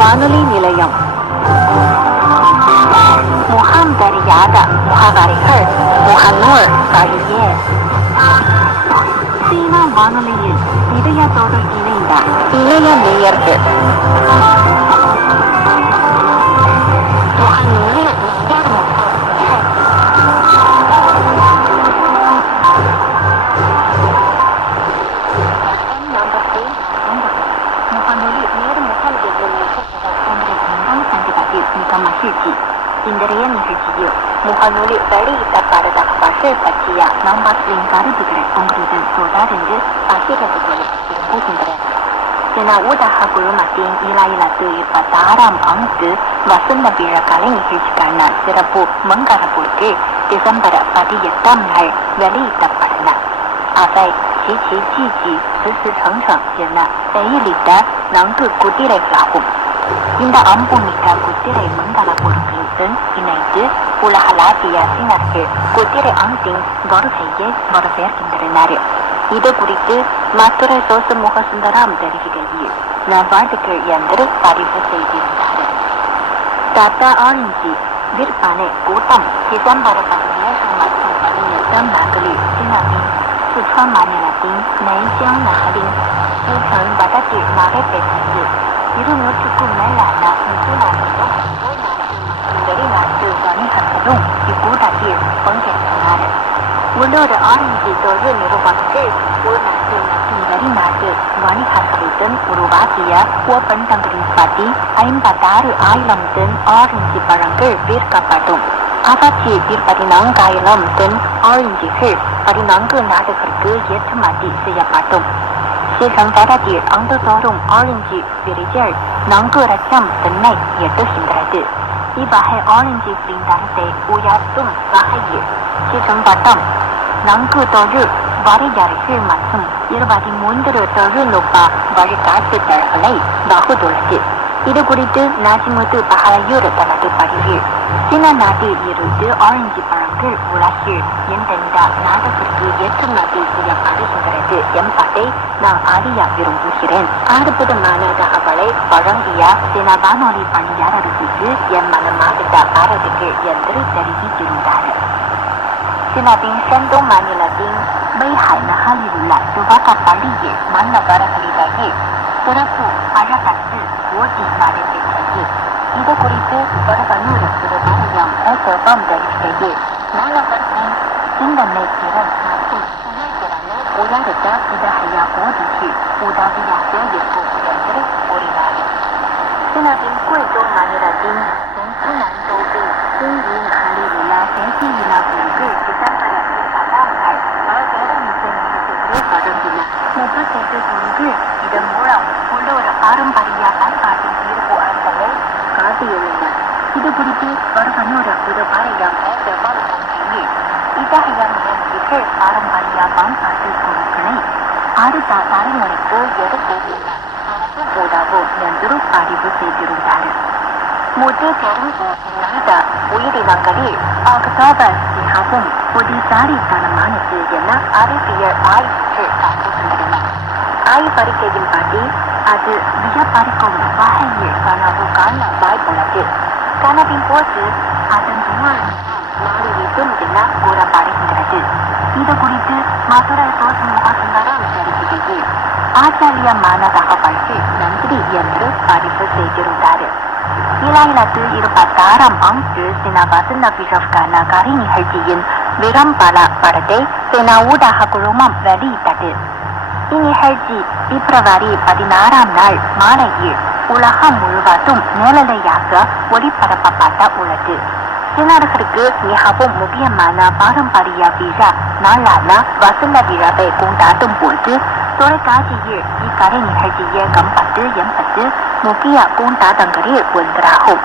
வானொலி நிலையம். முகாம் தெரியாத முகவரிகள் முகநூல் வழியே சீனா வானொலியில் இதயத்தோடு இணைந்த இளைய நேயர்கள் மிக மகிழ்ச்சி. இன்றைய நிகழ்ச்சியில் முகநூலில் வெளியிடப்பட்ட தகவல்கள் பற்றிய நம்பர்களின் கருத்துக்களை உங்களுடன் தொடர்ந்து பகிர்ந்து கொள்ள விரும்புகின்றேன். சீனா ஊடக குழுமத்தின் 2026ஆம் ஆண்டு வசந்த விழா கலை நிகழ்ச்சிக்கான சிறப்பு மங்கரப்பொருட்கள் டிசம்பர் 18ஆம் நாள் வெளியிடப்பட்டன. அவை சிச்சி ஜிஜி சிசி சங்சங் என பெயரிட்ட 4 குதிரைகளாகும். இந்த அம்புமிக்க குதிரை மங்கள பொருட்களுடன் இணைந்து உலகளாவிய சீனர்கள் குதிரை ஆண்டின் வருகையை வரவேற்கின்றனர். இது குறித்து மதுரை சோசமுக சுந்தரம் தெரிவிக்கையில் நல்வாழ்த்துக்கள் என்று பதிவு செய்திருந்தார். டாடா ஆரஞ்சு விற்பனை கூட்டம் டிசம்பர் 17 மற்றும் 18ஆம் நாட்களில் சீனாவின் சிச்சுவான் மாநிலத்தின் நெய்ஜியாங் நகரின் சிச்செங் வட்டத்தில் நடைபெற்றது. 200க்கும் மேலான உள்நாட்டு மற்றும் வெளிநாட்டு வணிகர்களும் இக்கூட்டத்தில் பங்கேற்றனர். உள்ளூர் ஆரஞ்சு தொழில் நிறுவனங்கள் உள்நாட்டு மற்றும் வெளிநாட்டு வணிகர்களுடன் உருவாக்கிய ஒப்பந்தங்களின்படி 56,000 டன் ஆரஞ்சு பழங்கள் விற்கப்படும். அவற்றில் 24,000 டன் ஆரஞ்சுகள் 14 நாடுகளுக்கு ஏற்றுமதி செய்யப்படும். சிச்செங் வட்டத்தில் ஆண்டுதோறும் ஆரஞ்சு விளைச்சல் 4 லட்சம் டன்னை எட்டுகின்றது. இவ்வகை ஆரஞ்சுகளின் தரத்தை உயர்த்தும் வகையில் சிச்செங் வட்டம் 4 தொழில் வரையறைகள் மற்றும் 23 தொழில்நுட்ப வழிகாட்டுதல்களை வகுத்துள்ளது. இது குறித்து நாஜிமுத்து பஹாயூர் தனது பதிவில் சீன நாட்டில் இருந்து ஆரஞ்சு பழங்கள் உலகில் எந்தெந்த நாடுகளுக்கு ஏற்றுமதி செய்யப்படுகின்றது என்பதை நான் அறிய விரும்புகிறேன். அற்புதமான தகவலை வழங்கிய சீன வானொலி பணியாளர்களுக்கு என் மனமார்ந்த பாராட்டுகள் என்று தெரிவித்திருந்தார். சீனாவின் ஷாண்டோங் மாநிலத்தின் பெய்ஹாய் நகரில் உள்ள துவக்க பள்ளியில் மாணவர்களிடையே சிறப்பு பழக்கட்டு போட்டி நடைபெற்றது. இது குறித்து வடகனூர் திருமணம் ஏற்றம் தெரிவிக்கையில் மாணவர்களின் சிந்தனை திறன் மற்றும் செயல்திறனை உயர்த்த இத்தகைய போட்டிக்கு உதவியாக இருக்கும் என்று கூறினார். சீனாவின் குய்ஜோங் மாநிலத்தின் தென்குனான்டோடு சிங்யூ நகரில் உள்ள தேசிய விழாக்களுக்கு டிசம்பர் 18ஆம் நாள் பல்வேறு இசை நிகழ்ச்சிகள் தொடங்கின. 38 குழுக்கள் இதன் மூலம் உள்ளூர் பாரம்பரிய பண்பாட்டின் ஈர்ப்பு ஆற்றலை காட்டியுள்ளன. இது குறித்து வடகனூர் புதுப்பாளையம் ஏற்றம் கூறியில் இத்தகைய முயற்சிகள் பாரம்பரிய பண்பாட்டு பொருட்களை அடுத்த தலைமுறைக்கு எடுத்து உதவும் என்று பதிவு செய்திருந்தார். முது தெரிந்து இல்லாத உயிரினங்களில் அக்டோபர் மிகவும் புத்திசாலித்தனமானது என அறிவியல் ஆய்வுகள் காட்டுகின்றன. ஆய்வறிக்கையின்படி அது வியப்பளிக்கும் வகையில் கனவு காண வாய்ப்புள்ளது. கனவின் போது அதன் மாறிவிடும் என கூறப்படுகின்றது. இது குறித்து மதுரை சோசமுக சுந்தரம் தெரிவிக்கையில் ஆச்சரியமான தகவல்கள் நன்றி என்று பதிவு செய்திருந்தார். 2026ஆம் ஆண்டு சீனா வசந்த விழாவுக்கான கலை நிகழ்ச்சியின் விளம்பர படத்தை சீனா ஊடக குழுமம் வெளியிட்டது. இந்நிகழ்ச்சி பிப்ரவரி 16ஆம் நாள் மாலையில் உலகம் முழுவதும் நேரலையாக ஒளிபரப்பப்பட உள்ளது. சீனர்களுக்கு மிகவும் முக்கியமான பாரம்பரிய விழா நாளான வசந்த விழாவை கொண்டாடும் போது தொலைக்காட்சியில் இக்கலை நிகழ்ச்சி இயக்கப்பட்டு என்பது முக்கிய கொண்டாட்டங்களில் ஒன்றாகும்.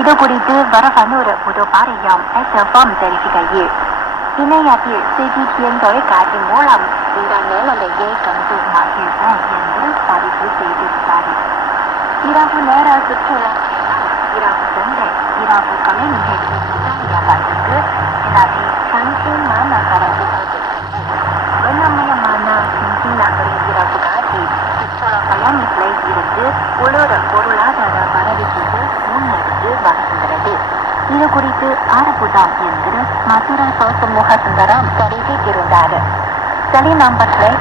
இது குறித்து வடகனூர் புதுப்பாளையம் ஏற்றம் தெரிவிக்கையில் இணையத்தில் செய்தியின் தொலைக்காட்சி மூலம் இந்த நேரலையை கண்டு மகிழ்வோம் என்று பதிவு செய்திருந்தார். இரவு நேர சுற்றுலா இரவு சந்தை இரவு கலை நிகழ்ச்சி முதலியவற்றுக்கு சீனாவின் சங்சிங் மாநகரம் வண்ணமயமான சங்சிங் நகரின் இரவு காட்சி சுற்றுலா பயணிகளை இருந்து உள்ளூர் பொருளாதார நடவடிக்கைக்கு முன்னெடுத்து வருகின்றது. இது குறித்து ஆரப்புதான் என்று மதுரா சோசமுக சுந்தரம் தெரிவித்திருந்தார். சரி நம்பர்களை